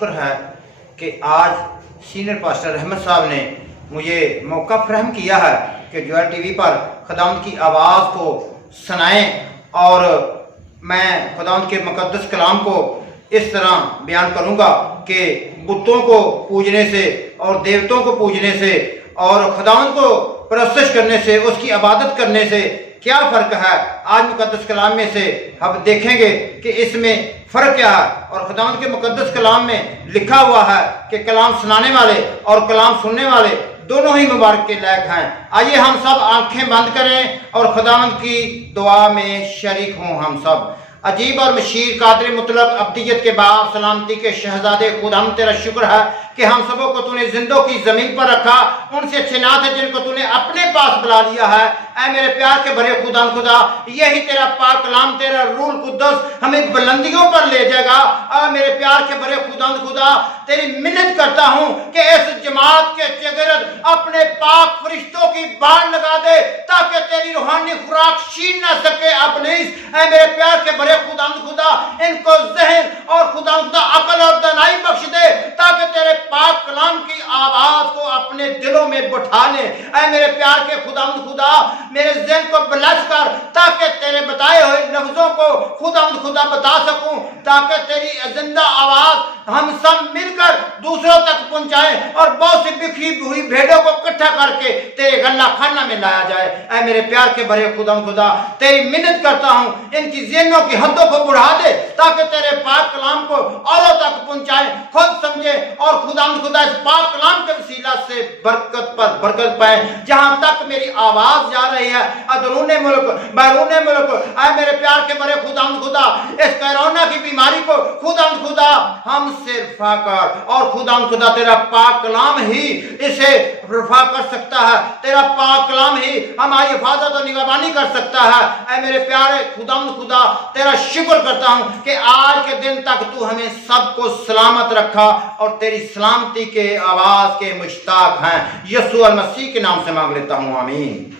शुक्र है कि आज सीनियर पास्टर अहमद साहब ने मुझे मौका फराहम किया है कि जोएल टीवी पर खुदावंद की आवाज़ को सुनाएं और मैं खुदावंद के मुकद्दस कलाम को इस तरह बयान करूंगा कि बुतों को पूजने से और देवतों को पूजने से और खुदावंद को परस्तिश करने से, उसकी इबादत करने से क्या फ़र्क है। आज मुकद्दस कलाम में से हम देखेंगे कि इसमें फ़र्क क्या है। और खुदावंद के मुकद्दस कलाम में लिखा हुआ है कि कलाम सुनाने वाले और कलाम सुनने वाले दोनों ही मुबारक के लायक हैं। आइए हम सब आंखें बंद करें और खुदावंद की दुआ में शरीक हों हम सब। अजीब और मशीर कादिर मुतलक अब्दियत के बाप सलामती के शहजादे खुद हम तेरा शुक्र है कि हम सबों को तूने जिंदों की जमीन पर रखा। उनसे अच्छे नाथ है जिनको तूने अपने पास बुला लिया है। ऐ मेरे प्यार के भरे खुदा, यही तेरा पाक कलाम, तेरा रूल कुद्दस हमें बुलंदियों पर ले जाएगा। मेरे प्यार के भरे खुदा, तेरी मिन्नत करता हूँ कि इस जमात के चगरद अपने पाक फरिश्तों की बाढ़ लगा दे ताकि तेरी रूहानी खुराक छीन ना सके अपनीस। ऐ मेरे प्यार के भरे खुदा, इनको जहन और खुदा अकल और दानाई बख्श दे ताकि तेरे पाक कलाम की आवाज को अपने दिलों में बिठा ले। ऐ मेरे प्यार के खुदा, मेरे ज़हन को ब्लश कर ताकि तेरे बताए हुए लफ्जों को खुदा बता सकूं, ताकि तेरी जिंदा आवाज हम सब मिलकर दूसरों तक पहुंचाएं और बहुत सी बिखरी हुई भेड़ों को इकट्ठा करके तेरे गल्ला खाना में लाया जाए। ऐ मेरे प्यार के भरे खुदा, तेरी मिन्नत करता हूं, इनकी ज़हनों की हदों को बढ़ा दे ताकि तेरे पाक कलाम को औरों तक पहुंचाएं, खुद समझे और खुदा इस पाक कलाम के वसीला से बरकत पर बरकत पाए। जहां तक मेरी आवाज जा रही है अंदरूने मुल्क बैरूने मुल्क, आए मेरे प्यार के बड़े खुदा इस कोरोना की बीमारी को खुदा हमसे रफा कर। और खुदा तेरा पाक कलाम ही इसे रफा कर सकता है, तेरा पाक कलाम ही हमारी हिफाजत और निगरानी कर सकता है। ऐ मेरे प्यारे खुदा तेरा शुक्र करता हूँ कि आज के दिन तक तू हमें सबको सलामत रखा और तेरी सलामती के आवाज के मुश्ताक हैं। यीशु मसीह के नाम से मांग लेता हूँ, आमीन।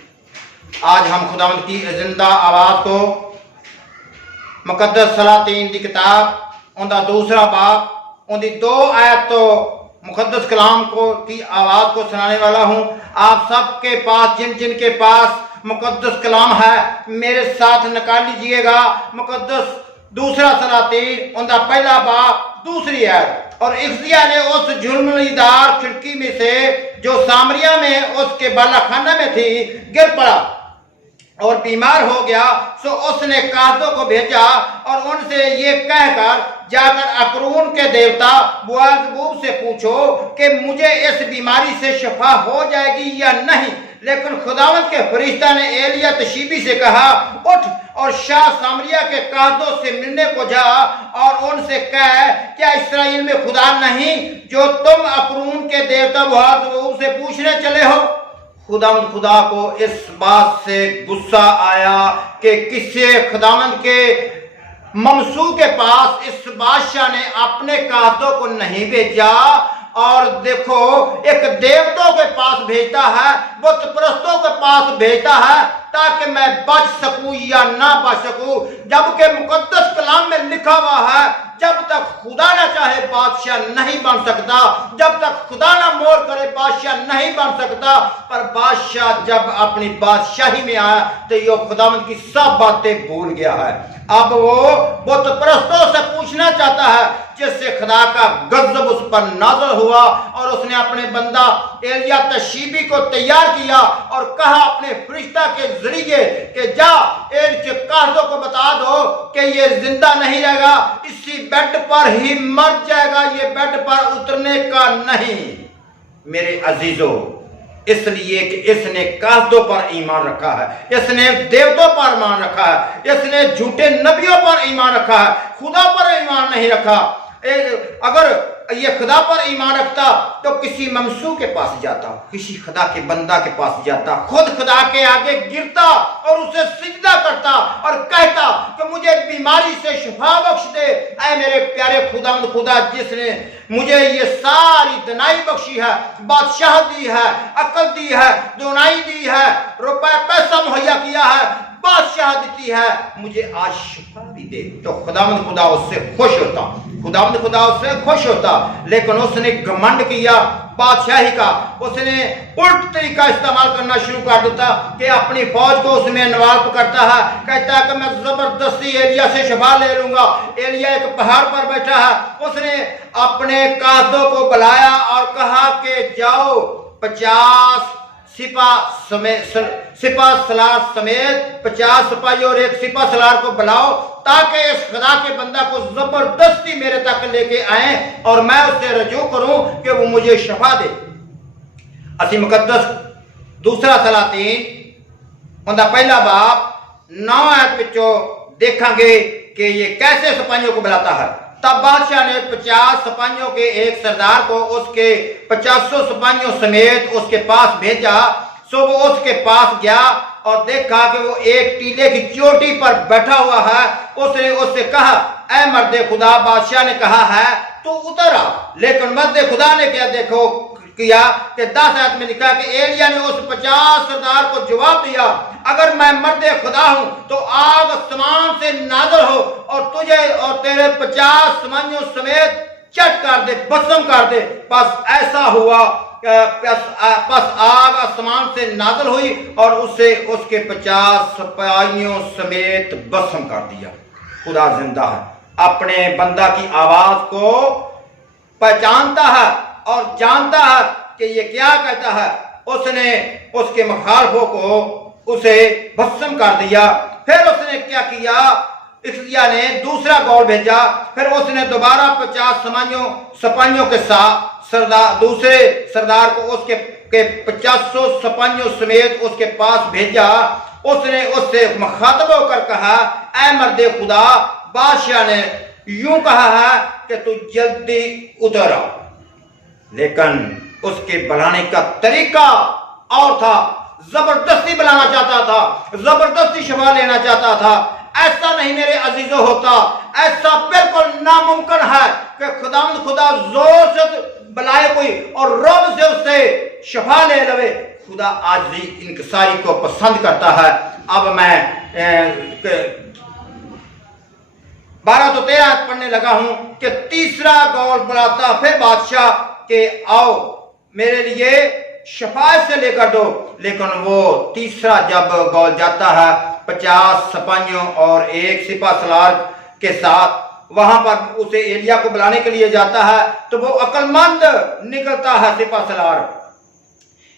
आज हम खुदावंद की जिंदा आवाज को मुकद्दस सलातीन की किताब उनका दूसरा बाब उनकी 2 आयत तो मुकद्दस कलाम को की आवाज को सुनाने वाला हूँ। आप सबके पास जिन के पास मुकद्दस कलाम है मेरे साथ निकाल लीजिएगा। मुकद्दस दूसरा सलातीन उनका पहला बाब दूसरी आयत। और इफ्सिया ने उस झुलमुलीदार खिड़की में से जो सामरिया में उसके बालाखाना में थी गिर पड़ा और बीमार हो गया। सो उसने कादों को भेजा और उनसे ये कहकर जाकर अकरून के देवता बुआज़बूब से पूछो कि मुझे इस बीमारी से शिफा हो जाएगी या नहीं। लेकिन खुदावंद के फरिश्ता ने एलिया तशीबी से कहा, उठ और शाह सामरिया के कादों से मिलने को जा और उनसे कह, क्या इस्राएल में खुदा नहीं जो तुम अकरून के देवता बुआज़बूब से पूछने चले हो। खुदा को इस बात से गुस्सा आया कि किसी खुदावंद के ममसू के पास इस बादशाह ने अपने कादों को नहीं भेजा और देखो एक देवतों के पास भेजता है, बुत परस्तों के पास भेजता है ताकि मैं बच सकूं या ना बच सकूं। जबकि मुकद्दस कलाम में लिखा हुआ है जब तक खुदा ना चाहे बादशाह नहीं बन सकता, जब तक खुदा ना मोर करे बादशाह नहीं बन सकता। पर बादशाह जब अपनी बादशाही में आया तो ये खुदावंद की सब बातें भूल गया है। अब वो बुत परस्तों से पूछना चाहता है जिससे खुदा का गजब उस पर नाज़िल हुआ और उसने अपने बंदा एलिया तशीबी को तैयार किया और कहा अपने फरिश्ता के जरिए कि जा इनके कादों को बता दो कि ये जिंदा नहीं रहेगा, इसी बेड पर ही मर जाएगा, ये बेड पर उतरने का नहीं। मेरे अजीजों, इसलिए कि इसने कादों पर ईमान रखा है, इसने देवतों पर ईमान रखा है, इसने झूठे नबियों पर ईमान रखा है, खुदा पर ईमान नहीं रखा। अगर ये खुदा पर ईमान रखता तो किसी ममसू के पास जाता, किसी खुदा के बंदा के पास जाता, खुद खुदा के आगे गिरता और उसे सिजदा करता और कहता कि मुझे बीमारी से शिफा बख्श दे। ऐ मेरे प्यारे खुदा जिसने मुझे ये सारी दनाई बख्शी है, बादशाह दी है, अकल दी है, दुनाई दी है, रुपए पैसा मुहैया किया है, बादशाह बादशाह देती है, मुझे आज शिफा भी दे। तो खुदावंद खुदा उससे खुश होता, खुदावंद खुदा उससे खुश होता। लेकिन उसने घमंड किया बादशाही का, उसने उल्ट तरीका इस्तेमाल करना शुरू कर देता कि अपनी फौज को उसमें इन्वॉल्व करता है। कहता है कि मैं जबरदस्ती एलिया से शिफा ले लूंगा। एलिया एक पहाड़ पर बैठा है, उसने अपने कादों को बुलाया और कहा कि जाओ 50 सिपा सलार समेत 50 सिपाही और एक सिपा सलार को बुलाओ, ताकि इस खुदा के बंदा को जबरदस्ती मेरे तक लेके आए और मैं उससे रजू करूं कि वो मुझे शफा दे। असी मुकद्दस दूसरा सलातीन उनका पहला बाप 9 आयत विचों देखांगे कि ये कैसे सिपाहियों को बुलाता है। तब बादशाह ने 50 सिपाहियों के एक सरदार को उसके 50 सिपाहियों समेत उसके पास भेजा। सो वो उसके पास गया और देखा कि वो एक टीले की चोटी पर बैठा हुआ है। उसने उससे कहा, ऐ मर्दे खुदा, बादशाह ने कहा है तू उतर आ। लेकिन मर्दे खुदा ने क्या देखो किया कि 10 आयत में लिखा कि एलिया ने उस 50 सरदार को जवाब दिया, अगर मैं मर्दे खुदा हूं तो आग आसमान से नाज़िल हो और तुझे और तेरे 50 सिपाहियों समेत चट कर दे, भस्म कर दे। बस ऐसा हुआ, बस आग आसमान से नाज़िल हुई और उसे उसके 50 सिपाहियों समेत भस्म कर दिया। खुदा जिंदा है, अपने बंदा की आवाज को पहचानता है और जानता है कि ये क्या कहता है। उसने उसके मुखालफों को उसे भस्म कर दिया। फिर उसने क्या किया, इस्किया ने दूसरा गौल भेजा। फिर उसने दोबारा 50 सिपाहियों के साथ दूसरे सरदार को उसके 50 सिपाहियों समेत उसके पास भेजा। उसने उससे मुखातब होकर कहा, ऐ मर्दे खुदा, बादशाह ने यूं कहा है कि तू जल्दी उतर आ। लेकिन उसके बुलाने का तरीका और था, जबरदस्ती बुलाना चाहता था, जबरदस्ती शफा लेना चाहता था। ऐसा नहीं मेरे अजीजों होता, ऐसा बिल्कुल नामुमकिन है कि खुदा जोर से बुलाए कोई और रब से उससे शफा ले लवे। खुदा आज भी इंकसारी को पसंद करता है। अब मैं 12 तो 13 पढ़ने लगा हूं कि तीसरा गौल बुलाता फिर बादशाह के आओ मेरे लिए शफायत से लेकर दो। लेकिन वो तीसरा जब गौल जाता है 50 सिपाहियों और एक सिपा सलार के साथ, वहां पर उसे एलिया को बुलाने के लिए जाता है, तो वो अक्लमंद निकलता है सिपा सलार।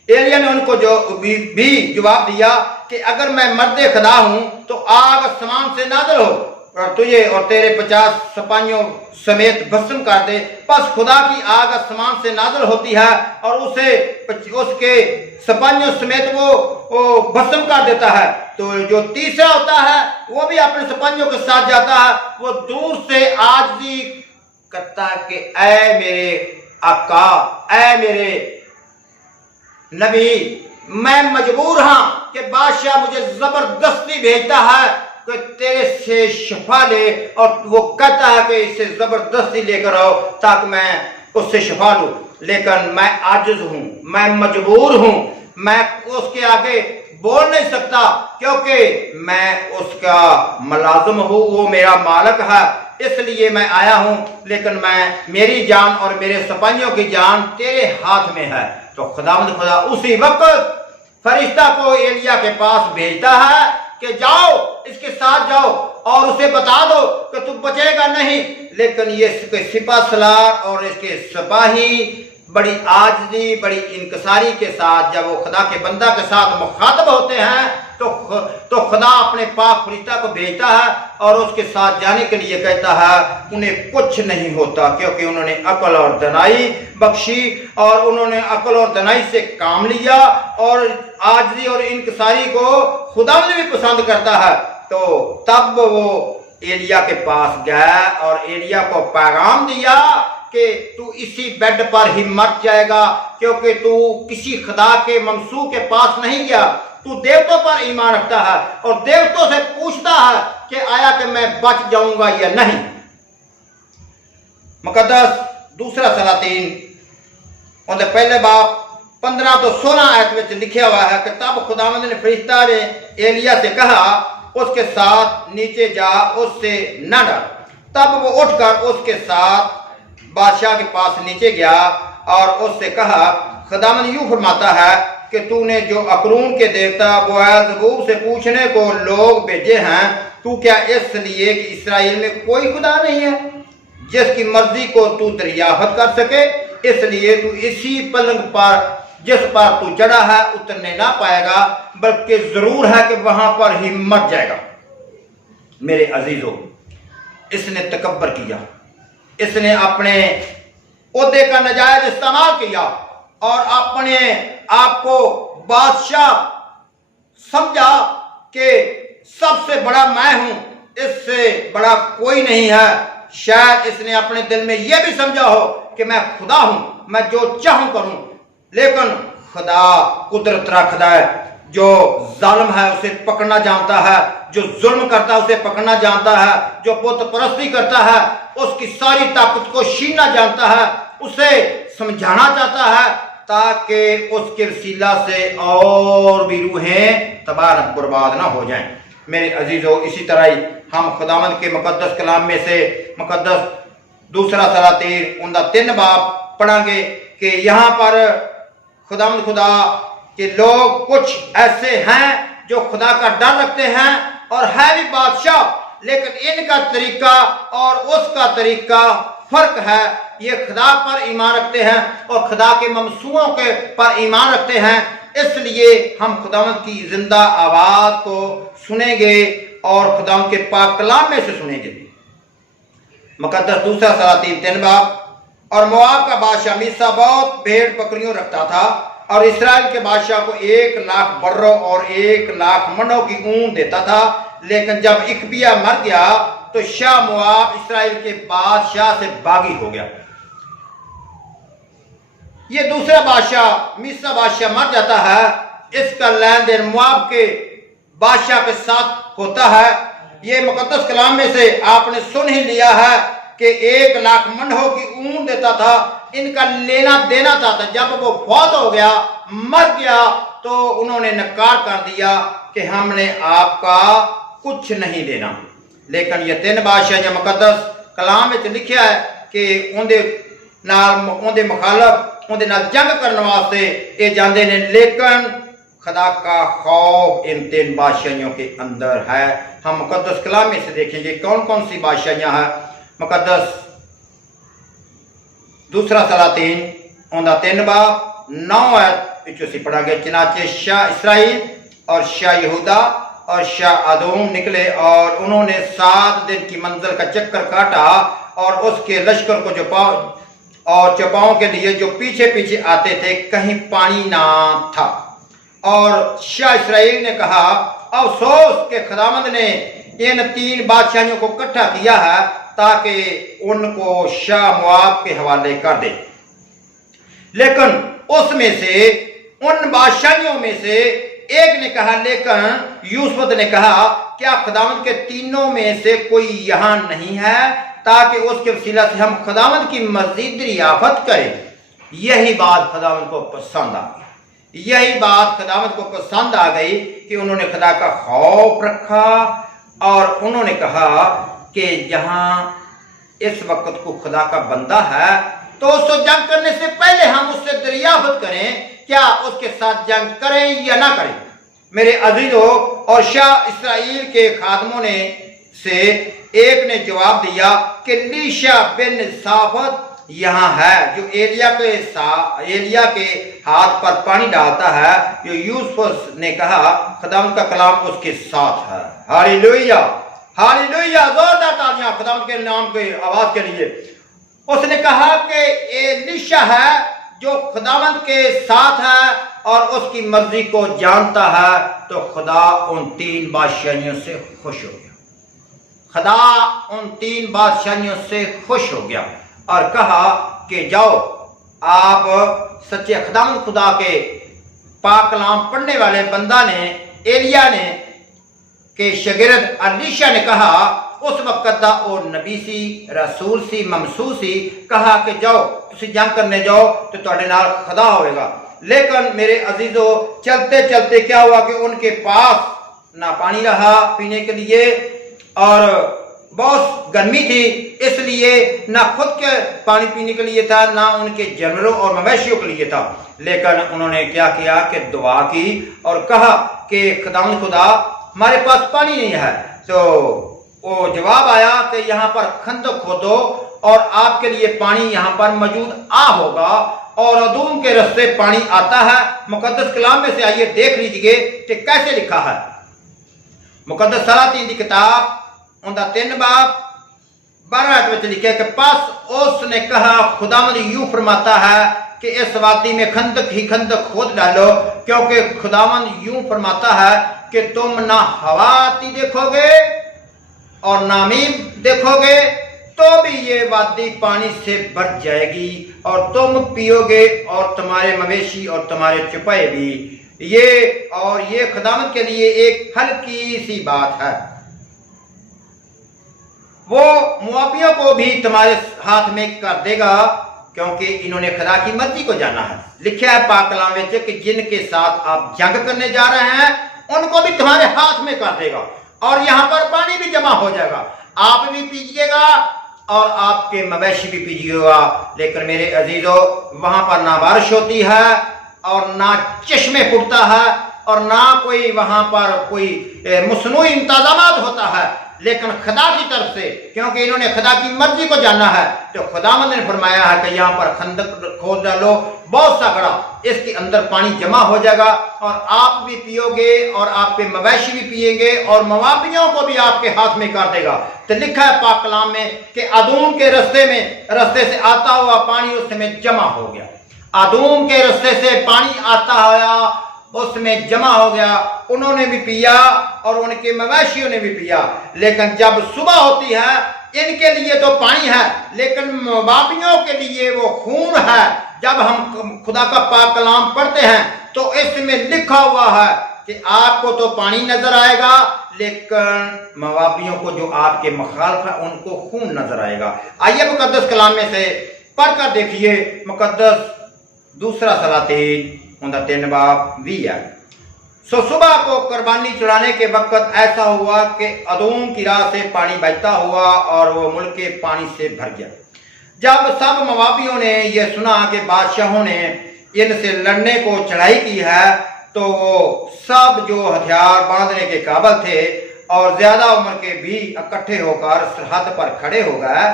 एलिया ने उनको जो भी जवाब दिया कि अगर मैं मर्दे खुदा हूं तो आग आसमान से नाज़िल हो और तुझे और तेरे 50 सिपाहियों समेत भस्म कर दे। बस खुदा की आग आसमान से नाज़िल होती है और उसके सिपाहियों समेत वो भस्म कर देता है। तो जो तीसरा होता है वो भी अपने सिपाहियों के साथ जाता है। वो दूर से आजिज़ी करता है कि ऐ मेरे आका, ऐ मेरे नबी, मैं मजबूर हाँ कि बादशाह मुझे जबरदस्ती भेजता है कि तेरे से शफा ले, और वो कहता है कि इसे जबरदस्ती लेकर आओ ताकि मैं उससे शफा लूं। लेकिन मैं आजिज हूं, मैं मजबूर हूं, मैं उसके आगे बोल नहीं सकता क्योंकि मैं उसका मुलाजिम हूं, वो मेरा मालिक है, इसलिए मैं आया हूं। लेकिन मेरी जान और मेरे सिपाहियों की जान तेरे हाथ में है। तो खुदावंद खुदा उसी वक्त फरिश्ता को एलिया के पास भेजता है कि जाओ, इसके साथ जाओ और उसे बता दो कि तू बचेगा नहीं। लेकिन ये सिपा सलार और इसके सिपाही बड़ी आजिज़ी, बड़ी इंकसारी के साथ जब वो खुदा के बंदा के साथ मुखातब होते हैं तो खुदा अपने पाक फरिश्ता को भेजता है और उसके साथ जाने के लिए कहता है। उन्हें कुछ नहीं होता क्योंकि उन्होंने अक्ल और दनाई बख्शी और उन्होंने अक्ल और दनाई से काम लिया, और आजिज़ी और इंकसारी को खुदा भी पसंद करता है। तो तब वो एलिया के पास गया और एलिया को पैगाम दिया कि तू इसी बेड पर ही मर जाएगा, क्योंकि तू किसी खुदा के ममसू के पास नहीं गया, तू देवतों पर ईमान रखता है और देवतों से पूछता है कि आया कि मैं बच जाऊंगा या नहीं। मुकद्दस दूसरा सलातीन उनके पहले बाप 15 तो 16 आयत में लिखा हुआ है कि तब खुदावंद ने फरिश्ता ने एलिया से कहा اس کے ساتھ نیچے جا، اس سے نہ ڈر۔ تب وہ اٹھ کر اس کے ساتھ بادشاہ کے پاس نیچے گیا اور اس سے کہا، خداوند یوں فرماتا ہے کہ تو نے جو اکرون کے دیوتا بوعز سے پوچھنے کو لوگ بھیجے ہیں، تو کیا اس لیے کہ اسرائیل میں کوئی خدا نہیں ہے جس کی مرضی کو تو دریافت کر سکے؟ اس لیے تو اسی پلنگ پر جس پر تو چڑھا ہے اترنے نہ پائے گا، بلکہ ضرور ہے کہ وہاں پر ہی مر جائے گا۔ میرے عزیزو، اس نے تکبر کیا، اس نے اپنے عہدے کا ناجائز استعمال کیا اور اپنے آپ کو بادشاہ سمجھا کہ سب سے بڑا میں ہوں، اس سے بڑا کوئی نہیں ہے۔ شاید اس نے اپنے دل میں یہ بھی سمجھا ہو کہ میں خدا ہوں، میں جو چاہوں کروں، لیکن خدا قدرت رکھتا ہے، جو ظالم ہے اسے پکڑنا جانتا ہے، جو ظلم کرتا ہے اسے پکڑنا جانتا ہے، جو بت پرستی کرتا ہے اس کی ساری طاقت کو چھیننا جانتا ہے، اسے سمجھانا چاہتا ہے تاکہ اس کے وسیلہ سے اور بھی روحیں تباہ برباد نہ ہو جائیں۔ میرے عزیزو، اسی طرح ہی ہم خداوند کے مقدس کلام میں سے مقدس دوسرا سلاطین ان کا 3 باب پڑھیں گے کہ یہاں پر خداوند خدا کہ لوگ کچھ ایسے ہیں جو خدا کا ڈر رکھتے ہیں اور ہے بھی بادشاہ، لیکن ان کا طریقہ اور اس کا طریقہ فرق ہے۔ یہ خدا پر ایمان رکھتے ہیں اور خدا کے ممسوعوں کے پر ایمان رکھتے ہیں، اس لیے ہم خداوند کی زندہ آواز کو سنیں گے اور خداوند کے پاک کلام میں سے سنیں گے۔ مقدس دوسرا سلاطین 3 باب۔ اور مواب کا بادشاہ میسا بہت بھیڑ بکریوں رکھتا تھا اور اسرائیل کے بادشاہ کو 1,00,000 بروں اور 1,00,000 منڈوں کی اون دیتا تھا، لیکن جب اکبیا مر گیا تو شاہ مواب اسرائیل کے بادشاہ سے باغی ہو گیا۔ یہ دوسرا بادشاہ میسا بادشاہ مر جاتا ہے، اس کا لین دین مواب کے بادشاہ کے ساتھ ہوتا ہے۔ یہ مقدس کلام میں سے آپ نے سن ہی لیا ہے کہ 1,00,000 منڈوں کی اون دیتا تھا، ان کا لینا دینا تھا۔ جب وہ فوت ہو گیا، مر گیا، تو انہوں نے نکار کر دیا کہ ہم نے آپ کا کچھ نہیں دینا۔ لیکن یہ 3 بادشاہ جو مقدس کلام میں لکھیا ہے کہ اندے مخالف اندے نال جنگ کرنے واسطے یہ جاندے نے، لیکن خدا کا خوف ان 3 بادشاہیوں کے اندر ہے۔ ہم مقدس کلام میں سے دیکھیں گے کون کون سی بادشاہیاں ہیں۔ مقدس دوسرا سلاطین اندہ 3 باب 9 آیت پچھو سی پڑھا گیا۔ چنانچہ شاہ اسرائیل اور شاہ یہودا اور شاہ ادوم نکلے اور انہوں نے 7 دن کی منزل کا چکر کاٹا اور اس کے لشکر کو چپاؤں کے لیے جو پیچھے پیچھے آتے تھے کہیں پانی نہ تھا۔ اور شاہ اسرائیل نے کہا، افسوس کہ خداوند نے ان 3 بادشاہیوں کو اکٹھا کیا ہے تاکہ ان کو شاہ مواب کے حوالے کر دے۔ لیکن اس میں سے ان بادشاہیوں میں سے ایک نے کہا، لیکن یوسف نے کہا، کیا خداوند کے 3 میں سے کوئی یہاں نہیں ہے تاکہ اس کے وسیلہ سے ہم خداوند کی مزید دریافت کریں؟ یہی بات خداوند کو پسند آ گئی، یہی بات خداوند کو پسند آ گئی کہ انہوں نے خدا کا خوف رکھا اور انہوں نے کہا کہ جہاں اس وقت کو خدا کا بندہ ہے تو اس کو جنگ کرنے سے پہلے ہم اس سے دریافت کریں کیا اس کے ساتھ جنگ کریں یا نہ کریں۔ میرے عزیزو، اور شاہ اسرائیل کے خادموں نے سے ایک نے جواب دیا کہ لیشا بن صافت یہاں ہے جو ایلیا کے ہاتھ پر پانی ڈالتا ہے۔ جو یوسف نے کہا، خداوند کا کلام اس کے ساتھ ہے۔ ہالیلویہ، ہالیلویہ، زوردار تالیاں خداوند کے نام کی آواز کے لیے۔ اس نے کہا کہ ایلیشا ہے جو خداوند کے ساتھ ہے اور اس کی مرضی کو جانتا ہے، تو خدا ان 3 بادشاہیوں سے خوش ہو گیا۔ خدا ان 3 بادشاہیوں سے خوش ہو گیا اور کہا کہ جاؤ، آپ سچے خداوند خدا کے پاک کلام پڑھنے والے بندہ نے ایلیا نے کہ شاگرد الیشا نے کہا، اس وقت دا او نبی سی، رسول سی، ممسوح سی، کہا کہ جاؤ تسی جنگ کرنے جاؤ تو تواڈے نال خدا ہوئے گا۔ لیکن میرے عزیزو، چلتے چلتے کیا ہوا کہ ان کے پاس ना पानी रहा पीने के लिए, और बहुत गर्मी थी, इसलिए ना खुद के पानी पीने के लिए था, ना उनके जानवरों और मवेशियों के लिए था। लेकिन उन्होंने क्या किया कि दुआ की और कहा कि खुदावंद खुदा हमारे पास पानी नहीं है। तो वो जवाब आया कि यहाँ पर खंदक खोदो और आपके लिए पानी यहाँ पर मौजूद होगा, और अदूम के रास्ते पानी आता है। मुकद्दस कलाम में से आइए देख लीजिए कि कैसे लिखा है। मुकद्दस सलातीन की किताब उनका 3 बाब 12 में लिखे कि पास उसने कहा, खुदावंद यूं फरमाता है कि इस वादी में खंदक ही खंदक खोद डालो, क्योंकि खुदावंद यूं फरमाता है कि तुम ना हवा आती देखोगे और ना मीम देखोगे, तो भी ये वादी पानी से भर जाएगी और तुम पियोगे और तुम्हारे मवेशी और तुम्हारे चुपाए भी। ये खुदावंद के लिए एक हल्की सी बात है। वो मुआबियों को भी तुम्हारे हाथ में कर देगा, क्योंकि इन्होंने खुदा की मर्जी को जाना है। लिखा है पाक कलाम में कि जिनके साथ आप जंग करने जा रहे हैं उनको भी तुम्हारे हाथ में कर देगा, और यहाँ पर पानी भी जमा हो जाएगा, आप भी पीजिएगा और आपके मवेशी भी पीजिएगा। लेकिन मेरे अजीजों, वहां पर ना बारिश होती है और ना चश्मे फूटता है और ना कोई वहां पर कोई मसनूई इंतजामात होता है, लेकिन खुदा की तरफ से, क्योंकि इन्होंने खुदा की मर्जी को जाना है, तो खुदावंद ने फरमाया है कि यहाँ पर खंदक खोद डालो बहुत सा बड़ा, इसके अंदर पानी जमा हो जाएगा और आप भी पियोगे और आपके मवेशी भी पिएंगे और मवाबियों को भी आपके हाथ में कर देगा। तो लिखा है पाक कलाम में कि अदूम के रास्ते से आता हुआ पानी उस समय जमा हो गया। अदूम के रास्ते से पानी आता हुआ उसमें जमा हो गया, उन्होंने भी पिया और उनके मवेशियों ने भी पिया। लेकिन जब सुबह होती है, इनके लिए तो पानी है, लेकिन मवाबियों के लिए वो खून है। जब हम खुदा का पाक कलाम पढ़ते हैं तो इसमें लिखा हुआ है कि आपको तो पानी नजर आएगा, लेकिन मवाबियों को जो आपके मुखालिफ है उनको खून नजर आएगा। आइए मुकद्दस कलाम में से पढ़कर देखिए। मुकद्दस दूसरा सलातीन उनका 3 बाब 20 है। सो सुबह को कुर्बानी चढ़ाने के वक्त ऐसा हुआ कि अदूम की राह से पानी बहता हुआ और वो मुल्क के पानी से भर गया। जब सब मवाबियों ने यह सुना कि बादशाहों ने इनसे लड़ने को चढ़ाई की है, तो वो सब जो हथियार बांधने के काबिल थे और ज्यादा उम्र के भी इकट्ठे होकर सरहद पर खड़े हो गए।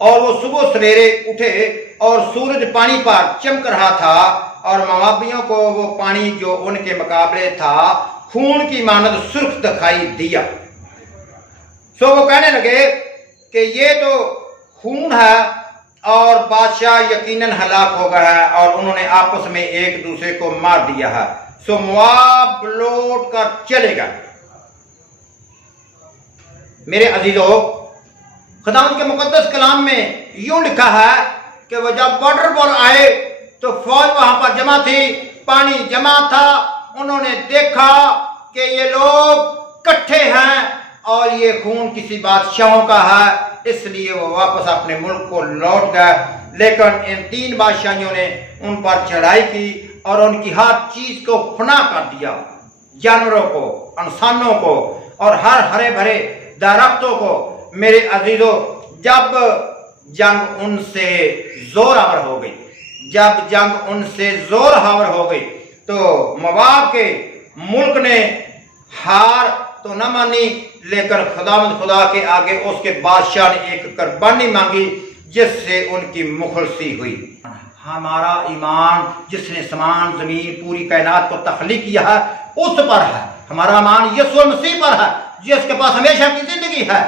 और वो सुबह सवेरे उठे और सूरज पानी पर चमक रहा था और मवाबियों को वो पानी जो उनके मुकाबले था खून की मानद सुर्ख दिखाई दिया। सो वो कहने लगे कि ये तो खून है और बादशाह यकीनन हलाक हो गया है, और उन्होंने आपस में एक दूसरे को मार दिया है। सो मुआब लौट कर चले गए। मेरे अजीजों, खुदावंद के मुकद्दस कलाम में यूं लिखा है कि वो जब बॉर्डर पर आए तो फौज वहां पर जमा थी, पानी जमा था। उन्होंने देखा कि ये लोग इकट्ठे हैं और ये खून किसी बादशाहों का है, इसलिए वो वापस अपने मुल्क को लौट गए। लेकिन इन 3 बादशाहों ने उन पर चढ़ाई की और उनकी हर चीज को फना कर दिया, जानवरों को, इंसानों को और हर हरे भरे दरख्तों को। मेरे अजीजों, जब जंग उनसे जोरावर हो गई, जब जंग उनसे जोरावर हो गई, तो मवाब के मुल्क ने हार तो न मानी, लेकिन खुदावंद खुदा के आगे उसके बादशाह ने एक कुर्बानी मांगी जिससे उनकी मुखलसी हुई। हमारा ईमान जिसने समान जमीन पूरी कायनात को तख्लीक किया है उस पर है। हमारा ईमान यीशु मसीह पर है जिसके पास हमेशा की जिंदगी है।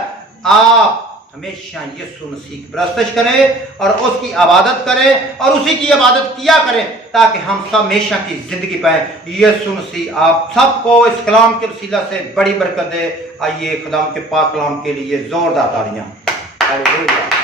आप हमेशा यीशु मसीह की परस्तिश करें और उसकी इबादत करें और उसी की इबादत किया करें ताकि हम सब हमेशा की जिंदगी पाएं। यीशु मसीह आप सबको इस कलाम के वसीला से बड़ी बरकत दे। आइए खुदा के पाक कलाम के लिए जोरदार तालियां। हालेलुया।